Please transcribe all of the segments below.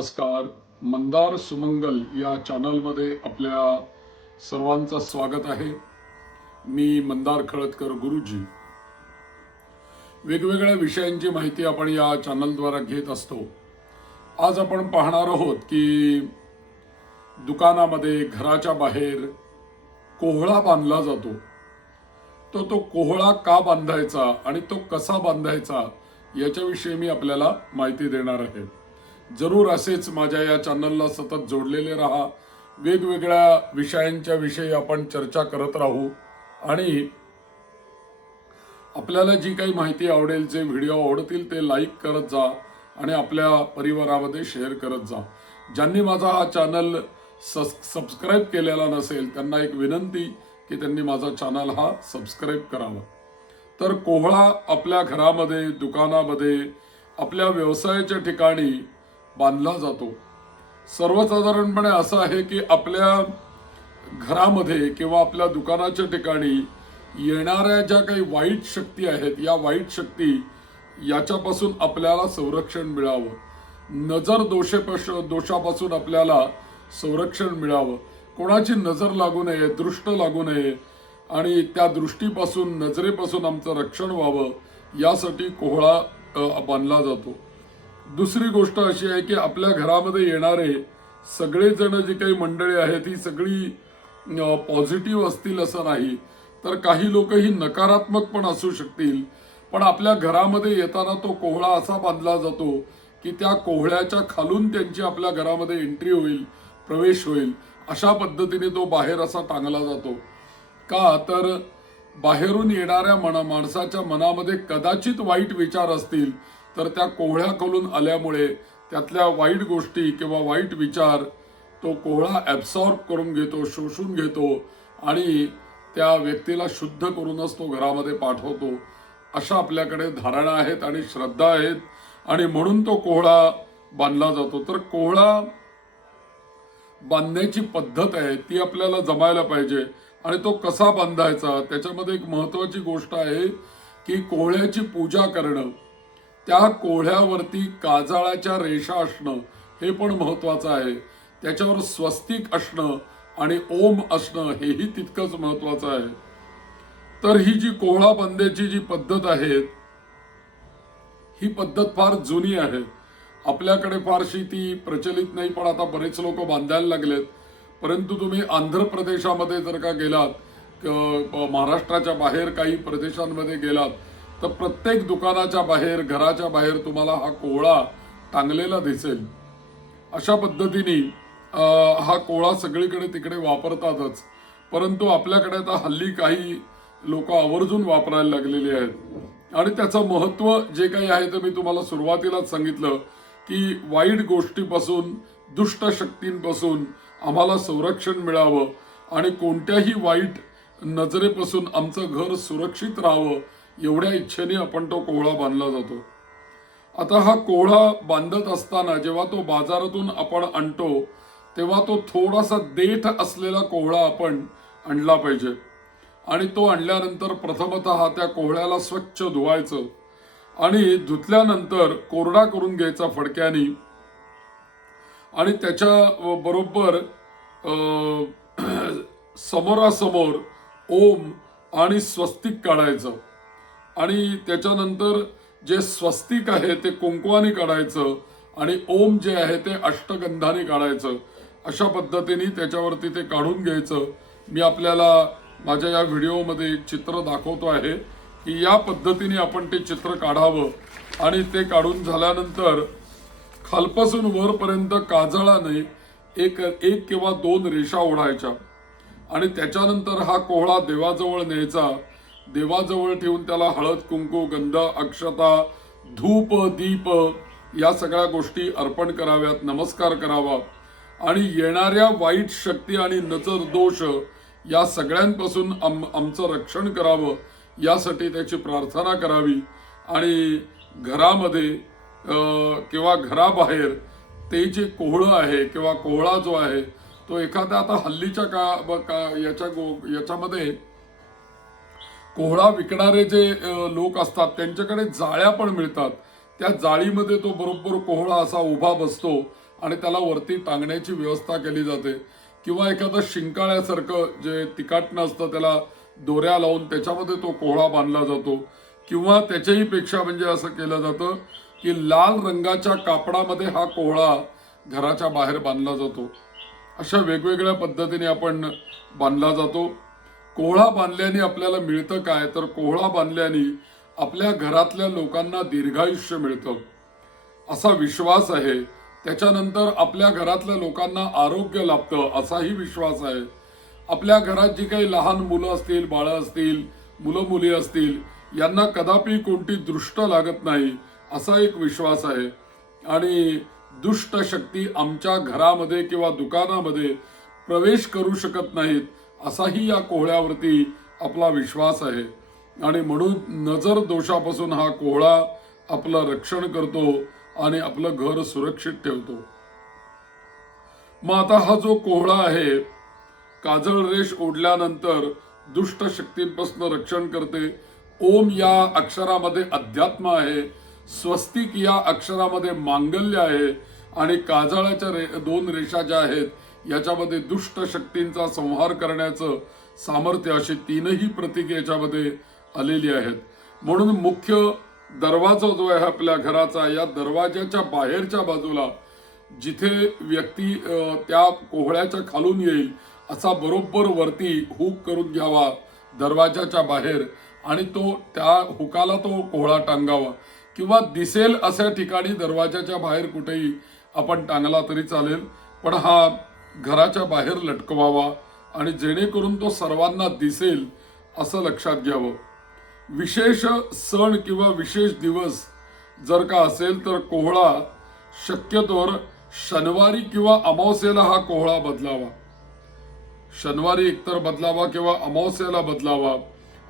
नमस्कार. मंदार सुमंगल या चॅनलमध्ये आपल्या सर्वांचं स्वागत आहे. मी मंदार खळदकर गुरुजी. वेगवेगळ्या विषयांची माहिती आपण या चॅनलद्वारा घेत असतो. आज आपण पाहणार आहोत की दुकानामध्ये घराच्या बाहेर कोहळा बांधला जातो. तो तो कोहळा का बांधायचा आणि तो कसा बांधायचा याच्याविषयी मी आपल्याला माहिती देणार आहे. जरूर असेच माझ्या या चॅनलला सतत जोडलेले राहा. वेगवेगळ्या विषयांच्या विषयी आपण चर्चा करत राहू. आणि आपल्याला जी काही माहिती आवडेल जे व्हिडिओ आवडतील ते लाईक करत जा आणि आपल्या परिवारामध्ये शेअर करत जा. ज्यांनी माझा हा चॅनल सबस्क्राईब केलेला नसेल त्यांना एक विनंती की त्यांनी माझा चॅनल हा सबस्क्राईब करावा. तर कोहळा आपल्या घरामध्ये दुकानामध्ये आपल्या व्यवसायाच्या ठिकाणी बांधला जातो. सर्वसाधारणपणे असं आहे की आपल्या घरामध्ये किंवा आपल्या दुकानाच्या ठिकाणी येणाऱ्या ज्या काही वाईट शक्ती आहेत या वाईट शक्ती याच्यापासून आपल्याला संरक्षण मिळावं. नजर दोषेपाश दोषापासून आपल्याला संरक्षण मिळावं. कोणाची नजर लागू नये दृष्ट लागू नये आणि त्या दृष्टीपासून नजरेपासून आमचं रक्षण व्हावं यासाठी कोहळा बांधला जातो. दुसरी गोष्ट अशी आहे की आपल्या घरामध्ये येणारे सगळेजण जी काही मंडळी आहेत ही सगळी पॉझिटिव्ह असतील असं नाही. तर काही लोक ही नकारात्मक पण असू शकतील. पण आपल्या घरामध्ये येताना तो कोहळा असा बांधला जातो की त्या कोहळ्याच्या खालून त्यांची आपल्या घरामध्ये एंट्री होईल प्रवेश होईल. अशा पद्धतीने तो बाहेर असा टांगला जातो. का? तर बाहेरून येणाऱ्या मना माणसाच्या मनामध्ये कदाचित वाईट विचार असतील तर त्या कोहळ्याकडून आल्यामुळे त्यातल्या वाईट गोष्टी किंवा वाईट विचार तो कोहळा ॲब्सॉर्ब करून घेतो शोषून घेतो आणि त्या व्यक्तीला शुद्ध करूनच तो घरामध्ये पाठवतो. अशा आपल्याकडे धारणा आहेत आणि श्रद्धा आहेत आणि म्हणून तो कोहळा बांधला जातो. तर कोहळा बांधण्याची पद्धत आहे ती आपल्याला जमायला पाहिजे आणि तो कसा बांधायचा त्याच्यामध्ये एक महत्वाची गोष्ट आहे की कोहळ्याची पूजा करणं. त्या कोळ्यावरती काजाळाच्या रेषा असणं हे पण महत्वाचं आहे. त्याच्यावर स्वस्तिक असणं आणि ओम असणं हेही तितकंच महत्वाचं आहे. तर ही जी कोहळा बंदेची जी पद्धत आहे ही पद्धत फार जुनी आहे. आपल्याकडे फारशी ती प्रचलित नाही पण आता बरेच लोक बांधायला लागलेत. परंतु तुम्ही आंध्र प्रदेशामध्ये जर का गेलात महाराष्ट्राच्या बाहेर काही प्रदेशांमध्ये गेलात तर प्रत्येक दुकानाच्या बाहेर घराच्या बाहेर तुम्हाला हा कोहळा टांगलेला दिसेल. अशा पद्धतीने हा कोळा सगळीकडे तिकडे वापरतातच. परंतु आपल्याकडे आता हल्ली काही लोक आवर्जून वापरायला लागलेली आहेत. आणि त्याचं महत्त्व जे काही आहे ते मी तुम्हाला सुरुवातीलाच सांगितलं की वाईट गोष्टीपासून दुष्ट शक्तींपासून आम्हाला संरक्षण मिळावं आणि कोणत्याही वाईट नजरेपासून आमचं घर सुरक्षित राहावं एवढ्या इच्छेने आपण तो कोहळा बांधला जातो. आता हा कोहळा बांधत असताना जेव्हा तो बाजारातून आपण आणतो तेव्हा तो थोडासा देठ असलेला कोहळा आपण आणला पाहिजे. आणि तो आणल्यानंतर प्रथमतः त्या कोहळ्याला स्वच्छ धुवायचं आणि धुतल्यानंतर कोरडा करून घ्यायचा फडक्यानी. आणि त्याच्या बरोबर समोरासमोर ओम आणि स्वस्तिक काढायचं. आणि त्याच्यानंतर जे स्वस्तिक आहे ते कुंकवाने काढायचं आणि ओम जे आहे ते अष्टगंधाने काढायचं. अशा पद्धतीने त्याच्यावरती ते काढून घ्यायचं. मी आपल्याला माझ्या या व्हिडिओमध्ये चित्र दाखवतो आहे की या पद्धतीने आपण ते चित्र काढावं आणि ते काढून झाल्यानंतर खालपासून वरपर्यंत काजळाने एक एक किंवा दोन रेषा ओढायच्या. आणि त्याच्यानंतर हा कोहळा देवाजवळ न्यायचा. देवाजवळ ठेवून त्याला हळद कुंकू गंध अक्षता धूप दीप या सगळ्या गोष्टी अर्पण कराव्यात नमस्कार करावा. आणि येणाऱ्या वाईट शक्ती आणि नजर दोष या सगळ्यांपासून आम आमचं रक्षण करावं यासाठी त्याची प्रार्थना करावी. आणि घरामध्ये किंवा घराबाहेर ते जे कोहळं आहे किंवा कोहळा जो आहे तो एखाद्या आता हल्लीच्या का ब- का याच्या गो याच्यामध्ये कोहळा विकणारे जे लोक असतात त्यांच्याकडे जाळ्या पण मिळतात. त्या जाळीमध्ये तो बरोबर कोहळा असा उभा बसतो आणि त्याला वरती टांगण्याची व्यवस्था केली जाते. किंवा एखादं शिंकाळ्यासारखं जे तिकाटणं असतं त्याला दोऱ्या लावून त्याच्यामध्ये तो कोहळा बांधला जातो. किंवा त्याच्याही पेक्षा म्हणजे असं केलं जातं की लाल रंगाच्या कापडामध्ये हा कोहळा घराच्या बाहेर बांधला जातो. अशा वेगवेगळ्या पद्धतीने आपण बांधला जातो. कोहळा बांधल्याने आपल्याला मिळतं काय? तर कोहळा बांधल्याने आपल्या घरातल्या लोकांना दीर्घायुष्य मिळतं. असा विश्वास आहे. त्याच्यानंतर आपल्या घरातल्या लोकांना आरोग्य लाभतं असाही विश्वास आहे. आपल्या घरात जी काही लहान मुलं असतील बाळं असतील मुलं मुली असतील यांना कदापि कोणती दृष्ट लागत नाही असा एक विश्वास आहे. आणि दुष्ट शक्ती आमच्या घरामध्ये किंवा दुकानामध्ये प्रवेश करू शकत नाहीत. असाही या कोहळ्यावरती आपला विश्वास आहे. आणि म्हणून नजर दोषापासून हा कोहळा आपलं रक्षण करतो आणि आपलं घर सुरक्षित ठेवतो. मग आता हा जो कोहळा आहे काजळ रेष ओढल्यानंतर दुष्ट शक्तींपासून रक्षण करते. ओम या अक्षरामध्ये अध्यात्म आहे स्वस्तिक या अक्षरामध्ये मांगल्य आहे आणि काजळाच्या रे दोन रेषा ज्या आहेत याच्यामध्ये दुष्ट शक्तींचा संहार करण्याचं सामर्थ्य अशी तीनही प्रतीक याच्यामध्ये आलेली आहेत. म्हणून मुख्य दरवाजा जो आहे आपल्या घराचा या दरवाजाच्या बाहेरच्या बाजूला जिथे व्यक्ती त्या कोहळ्याच्या खालून येईल असा बरोबर वरती हुक करून घ्यावा दरवाजाच्या बाहेर आणि तो त्या हुकाला तो कोहळा टांगावा. किंवा दिसेल अशा ठिकाणी दरवाजाच्या बाहेर कुठेही आपण टांगला तरी चालेल. पण हा घराच्या बाहेर लटकवावा आणि जेणेकरून तो सर्वांना दिसेल असं लक्षात घ्यावं. विशेष सण किंवा विशेष दिवस जर का असेल तर कोहळा शक्यतोवर शनिवारी किंवा अमावस्येला हा कोहळा बदलावा. शनिवारी एकतर बदलावा किंवा अमावस्येला बदलावा.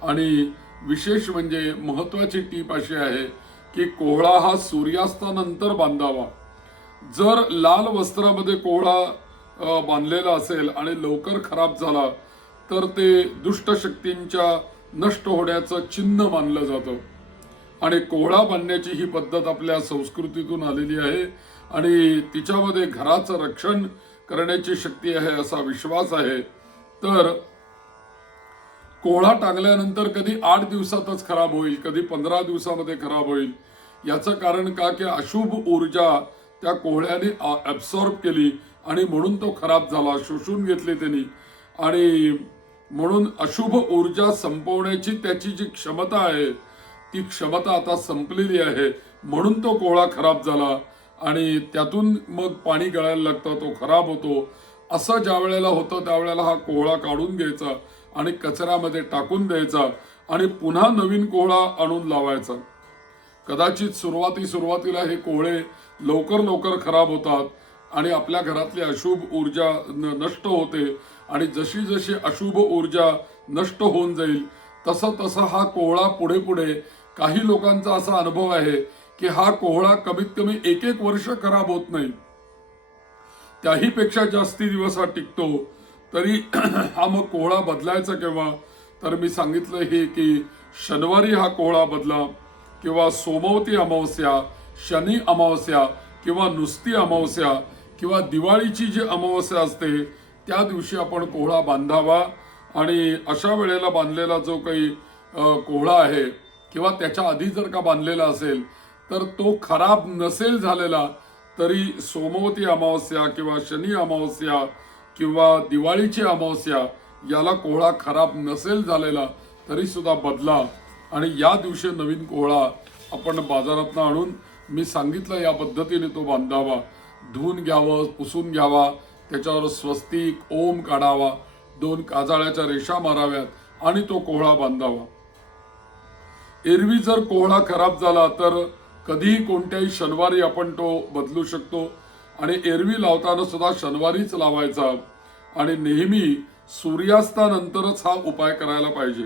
आणि विशेष म्हणजे महत्वाची टीप अशी आहे की कोहळा हा सूर्यास्तानंतर बांधावा. जर लाल वस्त्रामध्ये कोहळा बांधलेला असेल आणि लवकर खराब झाला तर ते दुष्ट शक्तींच्या नष्ट होण्याचं चिन्ह मानलं जातं. आणि कोहळा बांधण्याची ही पद्धत आपल्या संस्कृतीतून आलेली आहे आणि तिच्यामध्ये घराचं रक्षण करण्याची शक्ती आहे असा विश्वास आहे. तर कोहळा टांगल्यानंतर कधी आठ दिवसातच खराब होईल कधी पंधरा दिवसामध्ये खराब होईल? याचं कारण का की अशुभ ऊर्जा त्या कोहळ्याने ॲब्सॉर्ब केली आणि म्हणून तो खराब झाला शोषून घेतले त्यांनी. आणि म्हणून अशुभ ऊर्जा संपवण्याची त्याची जी क्षमता आहे ती क्षमता आता संपलेली आहे. म्हणून तो कोळा खराब झाला आणि त्यातून मग पाणी गळायला लागतं तो खराब होतो. असं ज्या वेळेला होतं त्यावेळेला हा कोहळा काढून घ्यायचा आणि कचऱ्यामध्ये टाकून द्यायचा आणि पुन्हा नवीन कोहळा आणून लावायचा. कदाचित सुरुवाती सुरुवातीला हे कोहळे लवकर लवकर खराब होतात आणि आपल्या घरातली अशुभ ऊर्जा नष्ट होते आणि जशी जशी अशुभ ऊर्जा नष्ट होऊन जाईल तसा तसा हा कोहळा पुढे पुढे काही लोकांचा असा अनुभव आहे की हा कोहळा कमीत कमी एक एक वर्ष खराब होत नाही. त्याही पेक्षा जास्ती दिवस हा टिकतो. तरी हा मग कोहळा बदलायचा केव्हा? तर मी सांगितलं हे की शनिवारी हा कोहळा बदला किंवा सोमवती अमावस्या शनी अमावस्या किंवा नुसती अमावस्या किंवा दिवाळीची जी अमावस्या असते त्या दिवशी आपण कोहळा बांधावा. आणि अशा वेळेला बांधलेला जो काही कोहळा आहे किंवा त्याच्या आधी जर का बांधलेला असेल तर तो खराब नसेल झालेला तरी सोमवती अमावस्या किंवा शनी अमावस्या किंवा दिवाळीची अमावस्या याला कोहळा खराब नसेल झालेला तरी सुद्धा बदला. आणि या दिवशी नवीन कोहळा आपण बाजारातनं आणून मी सांगितलं या पद्धतीने तो बांधावा. धुवून घ्यावं पुसून घ्यावा त्याच्यावर स्वस्तिक ओम काढावा दोन काजाळ्याच्या रेषा माराव्यात आणि तो कोहळा बांधावा. एरवी जर कोहळा खराब झाला तर कधीही कोणत्याही शनिवारी आपण तो बदलू शकतो आणि एरवी लावताना सुद्धा शनिवारीच लावायचा. आणि नेहमी सूर्यास्तानंतरच हा उपाय करायला पाहिजे.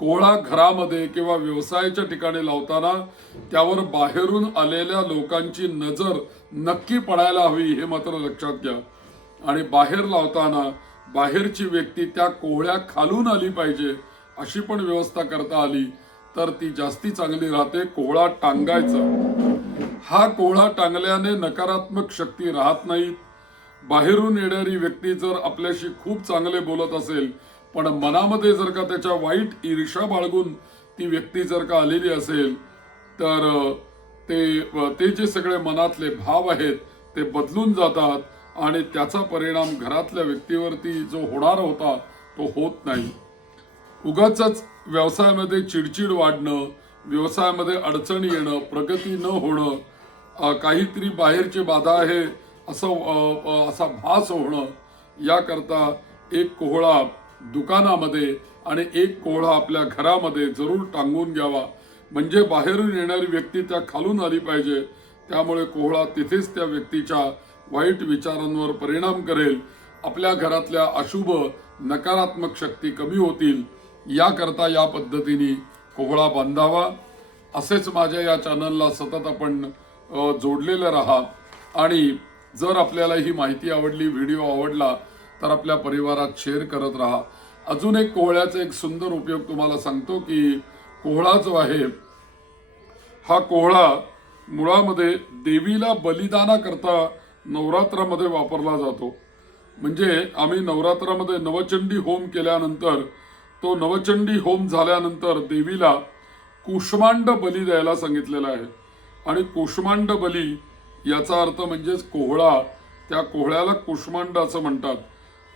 कोहळा घरामध्ये किंवा व्यवसायाच्या ठिकाणी लावताना त्यावर बाहेरून आलेल्या लोकांची नजर नक्की पडायला हवी हे मात्र लक्षात घ्या. आणि बाहेर लावताना बाहेरची व्यक्ती त्या कोहळ्या खालून आली पाहिजे अशी पण व्यवस्था करता आली तर ती जास्ती चांगली राहते कोहळा टांगायचा. हा कोहळा टांगल्याने नकारात्मक शक्ती राहत नाही बाहेरून येणारी व्यक्ती जर आपल्याशी खूप चांगले बोलत असेल पण मनामध्ये जर का त्याच्या वाईट ईर्षा बाळगून ती व्यक्ती जर का आलेली असेल तर ते ते जे सगळे मनातले भाव आहेत ते बदलून जातात आणि त्याचा परिणाम घरातल्या व्यक्तीवरती जो होणार होता तो होत नाही. उगाच व्यवसायामध्ये चिडचिड वाढणं व्यवसायामध्ये अडचण येणं प्रगती न होणं काहीतरी बाहेरची बाधा आहे असं असा भास होणं याकरता एक कोहळा दुकानामध्ये आणि एक कोहळा आपल्या घरामध्ये जरूर टांगून घ्यावा. म्हणजे बाहेरून येणारी व्यक्ती त्या खालून आली पाहिजे. त्यामुळे कोहळा तिथेच त्या व्यक्तीच्या वाईट विचारांवर परिणाम करेल. आपल्या घरातल्या अशुभ नकारात्मक शक्ती कमी होतील. याकरता या पद्धतीने कोहळा बांधावा. असेच माझ्या या चॅनलला सतत आपण जोडलेलं राहा. आणि जर आपल्याला ही माहिती आवडली व्हिडिओ आवडला तर आपल्या परिवारात शेअर करत राहा. अजून एक कोहळ्याचा एक सुंदर उपयोग तुम्हाला सांगतो की कोहळा जो आहे हा कोहळा मुळामध्ये देवीला बलिदाना करता नवरात्रामध्ये वापरला जातो. म्हणजे आम्ही नवरात्रामध्ये नवचंडी होम केल्यानंतर तो नवचंडी होम झाल्यानंतर देवीला कुष्मांड बली द्यायला सांगितलेला आहे. आणि कुष्मांड बली याचा अर्थ म्हणजेच कोहळा त्या कोहळ्याला कुष्मांड असं म्हणतात.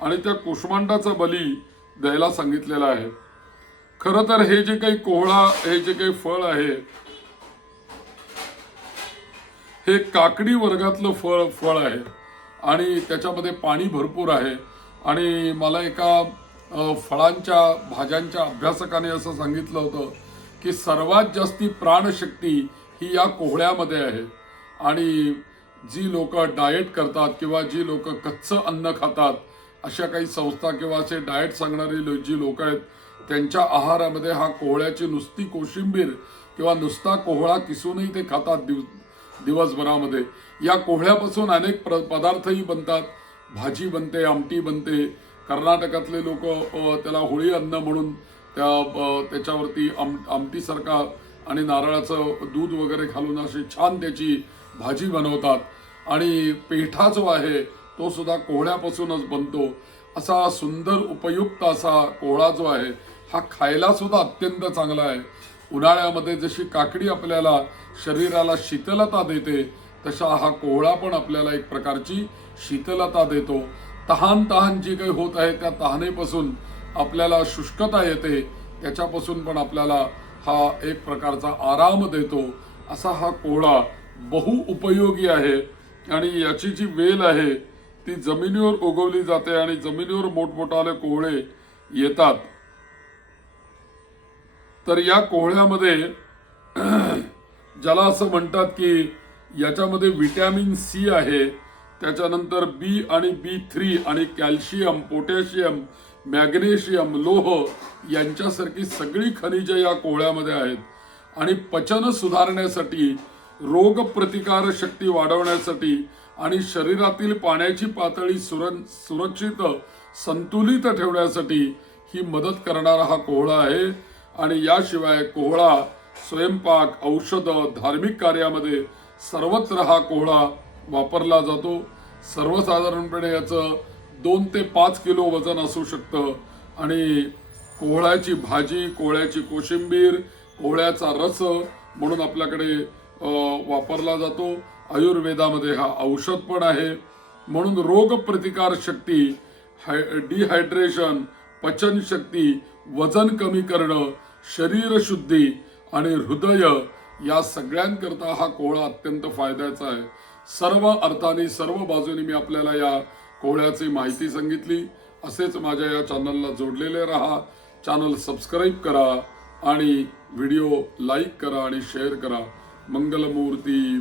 आणि त्या कुष्मांडाचा बली द्यायला सांगितलेला आहे. खरं तर हे जे काही कोहळा हे जे काही फळ आहे हे काकडी वर्गातलं फळ फळ आहे. आणि त्याच्यामध्ये पाणी भरपूर आहे. आणि मला एका फळांच्या भाज्यांच्या अभ्यासकाने असं सांगितलं होतं की सर्वात जास्ती प्राणशक्ती ही या कोहळ्यामध्ये आहे. आणि जी लोक डाएट करतात किंवा जी लोक कच्चं अन्न खातात अशा काही संस्था किंवा असे डाएट सांगणारी लो- जी लोक आहेत त्यांच्या आहारामध्ये हा कोहळ्याची नुसती कोशिंबीर किंवा नुसता कोहळा किसूनही ते खातात दिव दिवसभरामध्ये. या कोहळ्यापासून अनेक प्र पदार्थही बनतात. भाजी बनते आमटी बनते. कर्नाटकातले लोक त्याला होळी अन्न म्हणून त्या त्याच्यावरती आम आमटीसारखा आणि नारळाचं दूध वगैरे घालून अशी छान त्याची भाजी बनवतात. आणि पेठा जो आहे तो सुद्धा कोहळ्यापासूनच बनतो. असा सुंदर उपयुक्त असा कोहळा जो आहे हा खायला सुद्धा अत्यंत चांगला आहे. उन्हाळ्यामध्ये जशी काकडी आपल्याला शरीराला शीतलता देते तसा हा कोहळा पण आपल्याला एक प्रकारची शीतलता देतो. तहान तहान जी काही होत आहे त्या तहानेपासून आपल्याला शुष्कता येते. त्याच्यापासून पण आपल्याला हा एक प्रकारचा आराम देतो. असा हा कोहळा बहु उपयोगी आहे. आणि याची जी वेल आहे ती जमिनीवर उगवली जाते आणि जमिनीवर मोठमोठाले कोहळे येतात. तर या कोहळ्यामध्ये ज्याला असं म्हणतात की याच्यामध्ये विटॅमिन सी आहे त्याच्यानंतर बी आणि बी थ्री आणि कॅल्शियम पोटॅशियम मॅग्नेशियम लोह यांच्यासारखी सगळी खनिजे या कोहळ्यामध्ये आहेत. आणि पचन सुधारण्यासाठी रोग प्रतिकार शक्ती वाढवण्यासाठी आणि शरीरातील पाण्याची पातळी सुरं सुरक्षित संतुलित ठेवण्यासाठी ही मदत करणारा हा कोहळा आहे. आणि याशिवाय कोहळा स्वयंपाक औषधं धार्मिक कार्यामध्ये सर्वत्र हा कोहळा वापरला जातो. सर्वसाधारणपणे याचं दोन ते पाच किलो वजन असू शकतं. आणि कोहळ्याची भाजी कोहळ्याची कोशिंबीर कोहळ्याचा रस म्हणून आपल्याकडे वापरला जातो. आयुर्वेदामध्ये हा औषध पण आहे. म्हणून रोगप्रतिकार शक्ती हाय डिहायड्रेशन पचन शक्ती वजन कमी करणं शरीर शुद्धी आणि हृदय या सगळ्यांकरता हा कोहळा अत्यंत फायद्याचा आहे. सर्व अर्थाने सर्व बाजूने मी आपल्याला या कोहळ्याची माहिती सांगितली. असेच माझ्या या चॅनलला जोडलेले राहा. चॅनल सबस्क्राईब करा आणि व्हिडिओ लाईक करा आणि शेअर करा. मंगलमूर्ती